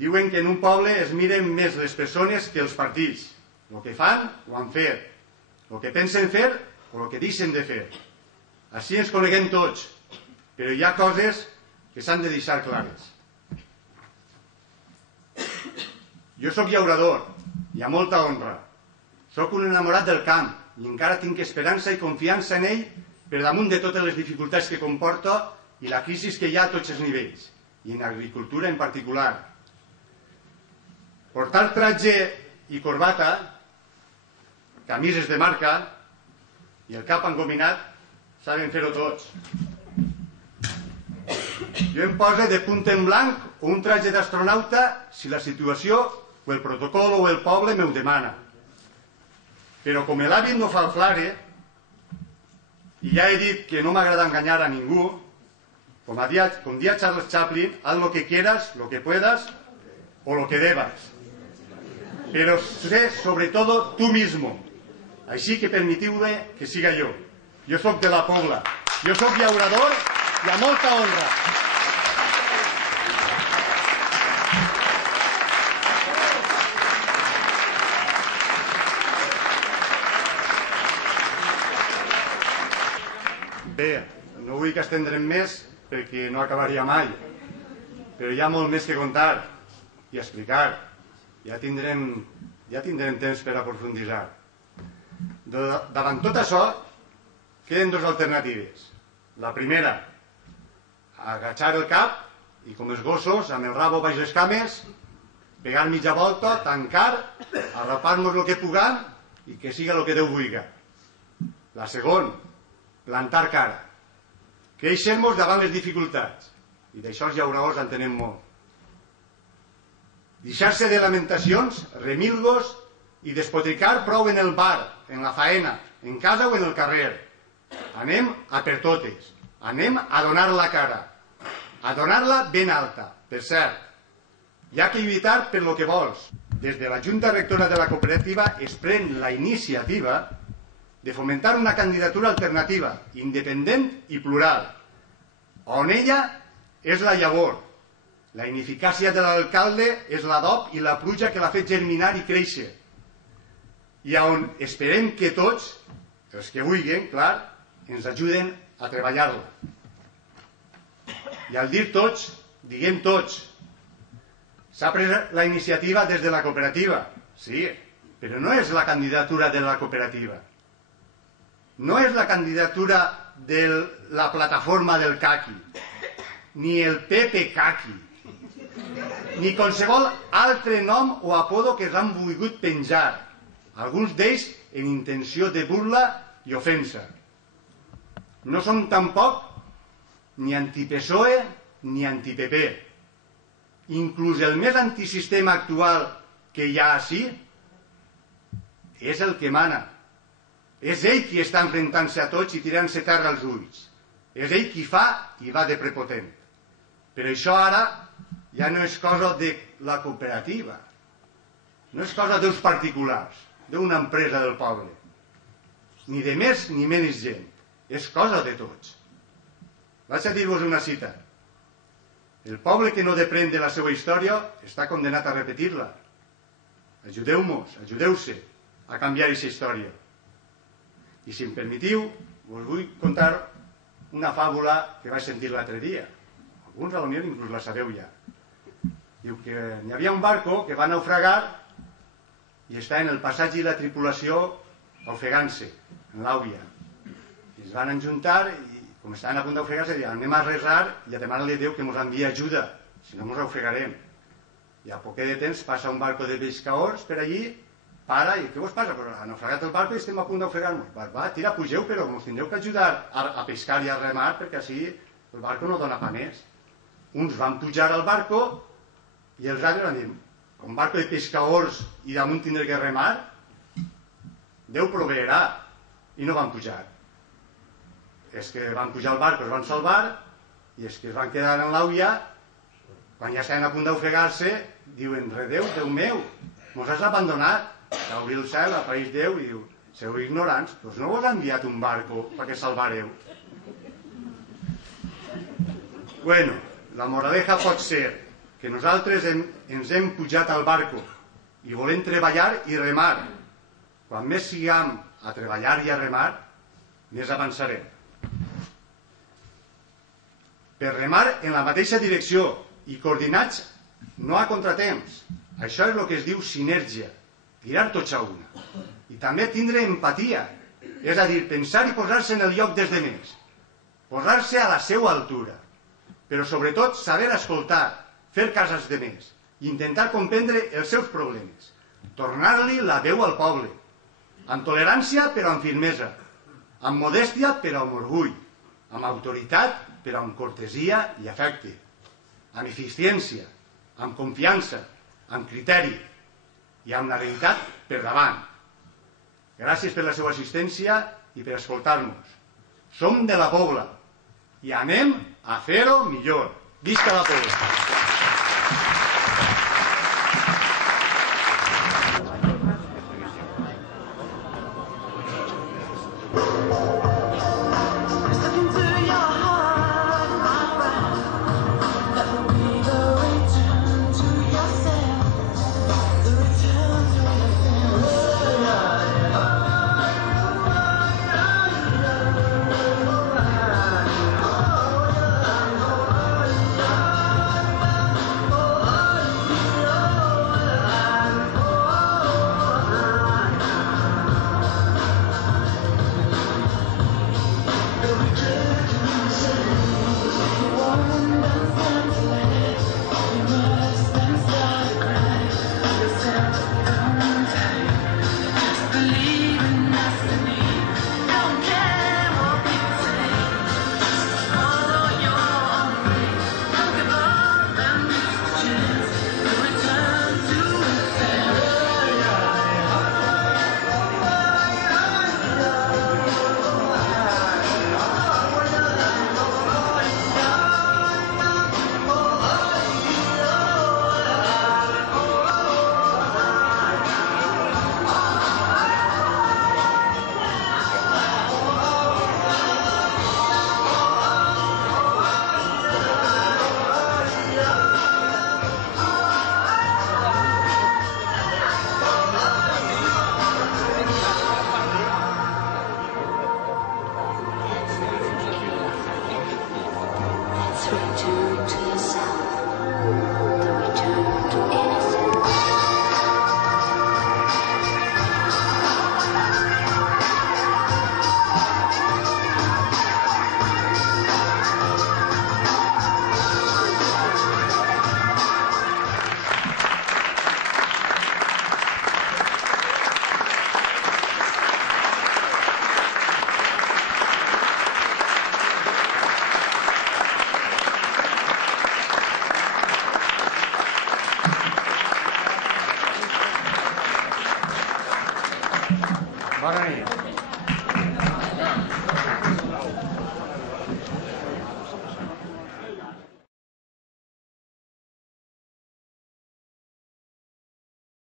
Diuen que en un poble es miren més les persones que els partits. El que fan o han fet, el que pensen fer o el que deixen de fer. Així ens coneguem tots, però hi ha coses que s'han de deixar clares. Jo sóc llaurador i a molta honra. Sóc un enamorat del camp i encara tinc esperança i confiança en ell per damunt de totes les dificultats que comporta i la crisi que hi ha a tots els nivells, i en agricultura en particular. Portar tratge i corbata, camises de marca i el cap engominat, saben fer-ho tots. Jo em poso de punta en blanc o un tratge d'astronauta si la situació o el protocol o el poble m'ho demana. Però com l'hàbit no fa el flare, i ja he dit que no m'agrada enganyar a ningú, com dia Charles Chaplin, haz lo que quieras, lo que puedas o lo que debas. Pero sé sobre todo tú mismo. Així que permetiu-me que siga jo. Jo sóc de la Pobla. Jo sóc llaurador i a molta honra. Bé, no vull que estendrem més perquè no acabaria mai, però hi ha molt més que contar i explicar. Ja tindrem temps per aprofunditzar. Davant tot això, queden dues alternatives. La primera, agachar el cap i com els gossos, amb el rabo baix les cames, pegar mitja volta, tancar, arrapar-nos el que puguem i que siga el que Déu vulgui. La segona, plantar cara, créixer-nos davant les dificultats, i d'això els llauradors en tenem molt. Deixar-se de lamentacions, remilgos i despotricar prou en el bar, en la faena, en casa o en el carrer. Anem a per totes, anem a donar la cara, a donar-la ben alta. Per cert, hi ha que lluitar per lo que vols. Des de la Junta Rectora de la Cooperativa es pren la iniciativa de fomentar una candidatura alternativa, independent i plural, on ella és la llavor, la ineficàcia de l'alcalde és l'adob i la pluja que l'ha fet germinar i créixer, i on esperem que tots, els que vulguin, clar, ens ajuden a treballar-la. I al dir tots, diguem tots. S'ha pres la iniciativa des de la cooperativa, sí, però no és la candidatura de la cooperativa. No és la candidatura de la plataforma del caqui, ni el Pepe Caqui, ni qualsevol altre nom o apodo que s'han volgut penjar, alguns d'ells en intenció de burla i ofensa. No som tampoc ni anti-PSOE ni anti-PP. Inclús el més antisistema actual que hi ha així és el que mana. És ell qui està enfrontant-se a tots i tirant-se terra als ulls. És ell qui fa i va de prepotent. Però això ara ja no és cosa de la cooperativa, no és cosa dels particulars, d'una empresa del poble, ni de més ni menys gent, és cosa de tots. Vaig a dir-vos una cita. El poble que no depèn de la seva història està condenat a repetir-la. Ajudeu-nos, ajudeu-se a canviar aquesta història. I si em permetiu, us vull contar una fàbula que vaig sentir l'altre dia. Alguns potser inclús la sabeu ja. Diu que n'hi havia un barco que va naufragar i està en el passatge i la tripulació ofegant-se en l'àuia. I es van enjuntar i com estaven a punt d'ofegar-se diuen anem a resar i a demanar-li a Déu que ens enviï ajuda, si no ens ofegarem. I a poc de temps passa un barco de pescadors per allí, para i què vos passa? Pues han naufragat el barco i estem a punt d'ofegar-nos. Va, tira, pugeu, però ens tindreu que ajudar a pescar i a remar perquè així el barco no dona pa més. Uns van pujar al barco i els altres van dir, un barco de pescadors i damunt tindré que remar, Déu proveerà. I no van pujar. És que van pujar al barco, es van salvar, i és que es van quedar en l'àuia, quan ja estaven a punt d'ofegar-se, diuen, redeu, Déu meu, mos has abandonat. Va obrir el cel, apareix Déu i diu, sou ignorants, doncs no vos ha enviat un barco perquè salvareu. Bueno, la moraleja pot ser, que nosaltres ens hem pujat al barco i volem treballar i remar. Quan més siguem a treballar i a remar, més avançarem. Per remar en la mateixa direcció i coordinats, no a contratemps. Això és el que es diu sinergia, tirar tots a una. I també tindre empatia, és a dir, pensar i posar-se en el lloc dels demés, posar-se a la seva altura, però sobretot saber escoltar, fer cas als demés i intentar comprendre els seus problemes, tornar-li la veu al poble, amb tolerància però amb firmesa, amb modèstia però amb orgull, amb autoritat però amb cortesia i afecte, amb eficiència, amb confiança, amb criteri i amb la realitat per davant. Gràcies per la seva assistència i per escoltar-nos. Som de la Pobla i anem a fer-ho millor. Visca la Pobla! Return to yourself, the return to innocence. Bona nit.